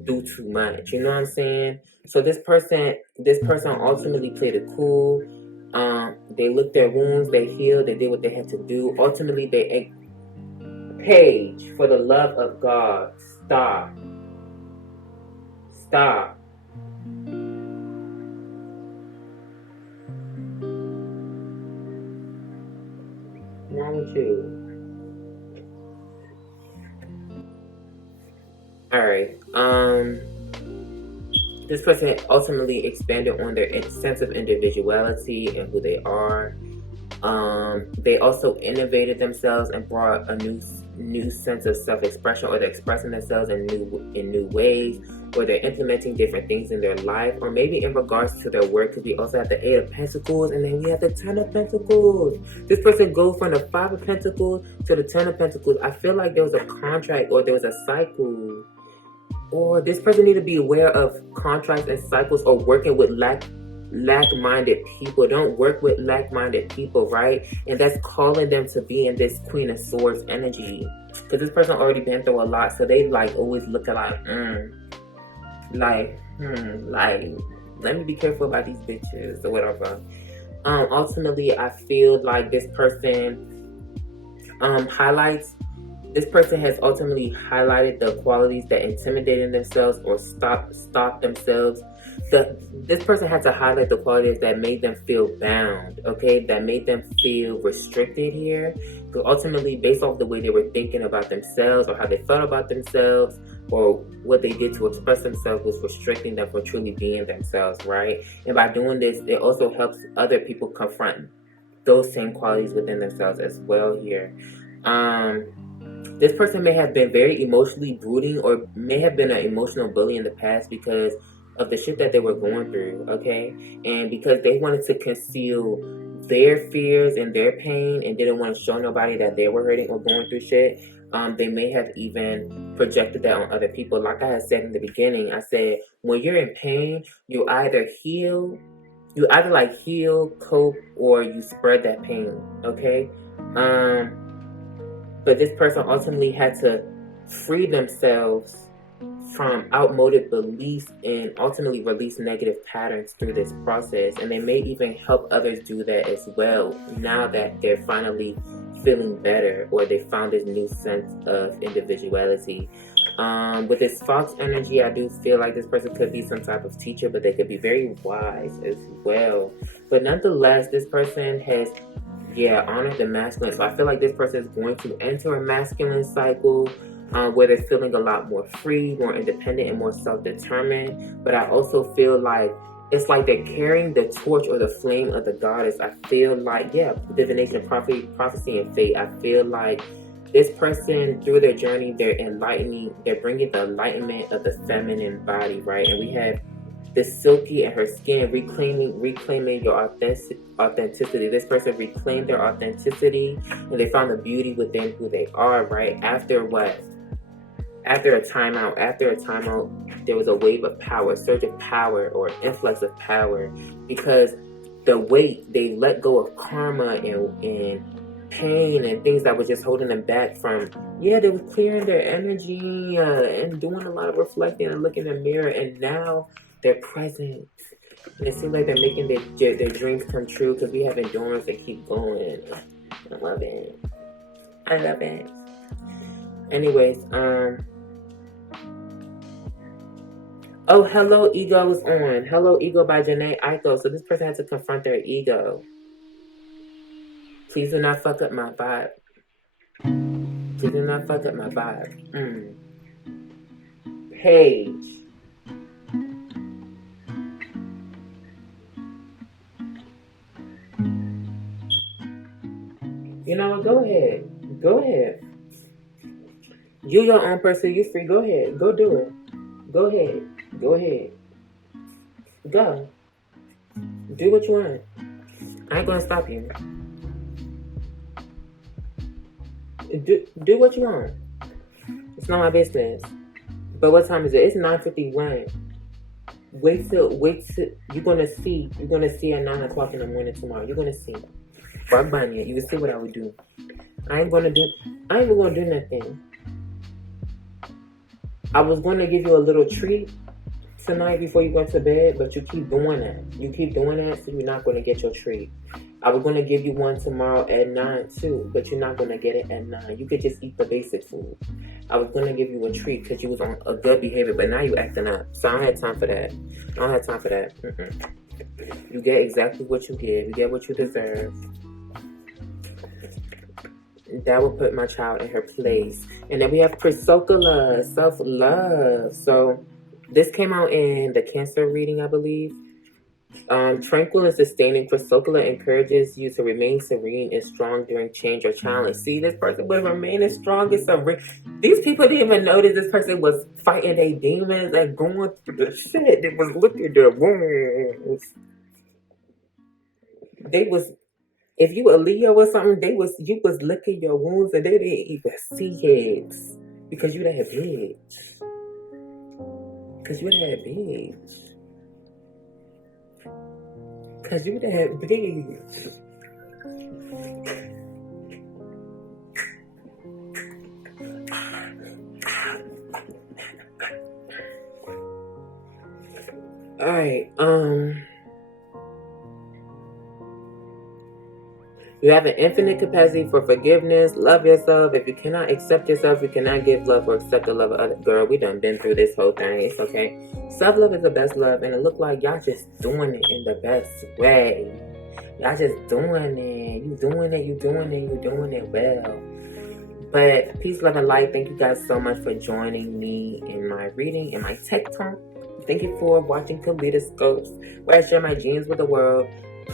do too much. You know what I'm saying? So this person ultimately played it cool. They licked their wounds, they healed, they did what they had to do. Ultimately, they Page, for the love of God, stop. What's wrong with you? Alright, this person ultimately expanded on their sense of individuality and who they are. They also innovated themselves and brought a new sense of self-expression, or they're expressing themselves in new ways, or they're implementing different things in their life, or maybe in regards to their work, because we also have the Eight of Pentacles, and then we have the Ten of Pentacles. This person goes from the Five of Pentacles to the Ten of Pentacles. I feel like there was a contract, or there was a cycle, or this person need to be aware of contracts and cycles, or working with like-minded people. Don't work with like-minded people, right? And that's calling them to be in this Queen of Swords energy, because this person already been through a lot, so they like always look at like let me be careful about these bitches or whatever. Ultimately, I feel like this person highlights This person has ultimately highlighted the qualities that intimidated themselves or stopped themselves. This person had to highlight the qualities that made them feel bound, okay? That made them feel restricted here. Because ultimately, based off the way they were thinking about themselves or how they felt about themselves or what they did to express themselves was restricting them from truly being themselves, right? And by doing this, it also helps other people confront those same qualities within themselves as well here. This person may have been very emotionally brooding or may have been an emotional bully in the past because of the shit that they were going through, okay? And because they wanted to conceal their fears and their pain and didn't want to show nobody that they were hurting or going through shit, they may have even projected that on other people. Like I had said in the beginning, I said, when you're in pain, you either heal, cope, or you spread that pain, okay? But this person ultimately had to free themselves from outmoded beliefs and ultimately release negative patterns through this process. And they may even help others do that as well now that they're finally feeling better or they found this new sense of individuality. With this fox energy, I do feel like this person could be some type of teacher, but they could be very wise as well. But nonetheless, this person has honor the masculine. So I feel like this person is going to enter a masculine cycle where they're feeling a lot more free, more independent, and more self-determined. But I also feel like it's like they're carrying the torch or the flame of the goddess. I feel like, divination, prophecy, and fate. I feel like this person, through their journey, they're bringing the enlightenment of the feminine body, right? And we have the silky in her skin, reclaiming your authenticity. This person reclaimed their authenticity and they found the beauty within who they are, right? After what? After a timeout, there was a wave of power, a surge of power or influx of power because the weight, they let go of karma and pain and things that were just holding them back from, they were clearing their energy and doing a lot of reflecting and looking in the mirror, and now they're present. And it seems like they're making their dreams come true because we have endurance and keep going. I love it. Anyways, oh, Hello Ego is on. Hello Ego by Janae Aiko. So this person had to confront their ego. Please do not fuck up my vibe. Paige. You know what? Go ahead. You your own person. You free. Go ahead. Go do it. Go ahead. Go. Do what you want. I ain't gonna stop you. Do what you want. It's not my business. But what time is it? It's 9:51. Wait till you're gonna see at 9 o'clock in the morning tomorrow. You're gonna see. Fuck bunny. You can see what I would do. I ain't even gonna do nothing. I was gonna give you a little treat tonight before you go to bed, but you keep doing that. So you're not gonna get your treat. I was gonna give you one tomorrow at 9 too, but you're not gonna get it at 9. You could just eat the basic food. I was gonna give you a treat because you was on a good behavior, but now you acting up. So I don't have time for that. You get exactly what you give. You get what you deserve. That will put my child in her place. And then we have Priscilla, self-love. So this came out in the Cancer reading, I believe. Tranquil and sustaining, Priscilla encourages you to remain serene and strong during change or challenge. See, this person was remaining strong and serene. These people didn't even notice this person was fighting their demons and going through the shit. They was looking at their wounds. If you a Leo or something, you was licking your wounds and they didn't even see it. Because you that bitch. Because you that bitch. Alright, You have an infinite capacity for forgiveness. Love yourself. If you cannot accept yourself, you cannot give love or accept the love of other. Girl, we done been through this whole thing. It's okay. Self-love is the best love, and it look like y'all just doing it in the best way. Y'all just doing it. You doing it. You doing it. You doing it well. But peace, love, and light. Thank you guys so much for joining me in my reading, in my tech talk. Thank you for watching Kaleidoscopes, where I share my dreams with the world.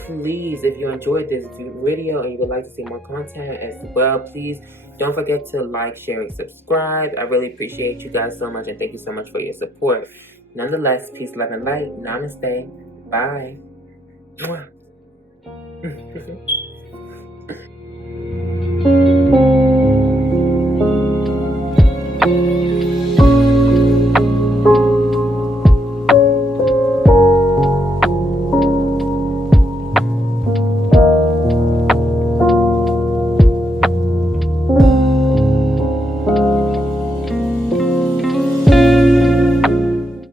Please, if you enjoyed this video and you would like to see more content as well, please don't forget to like, share, and subscribe. I really appreciate you guys so much, and thank you so much for your support. Nonetheless, peace, love, and light. Namaste. Bye.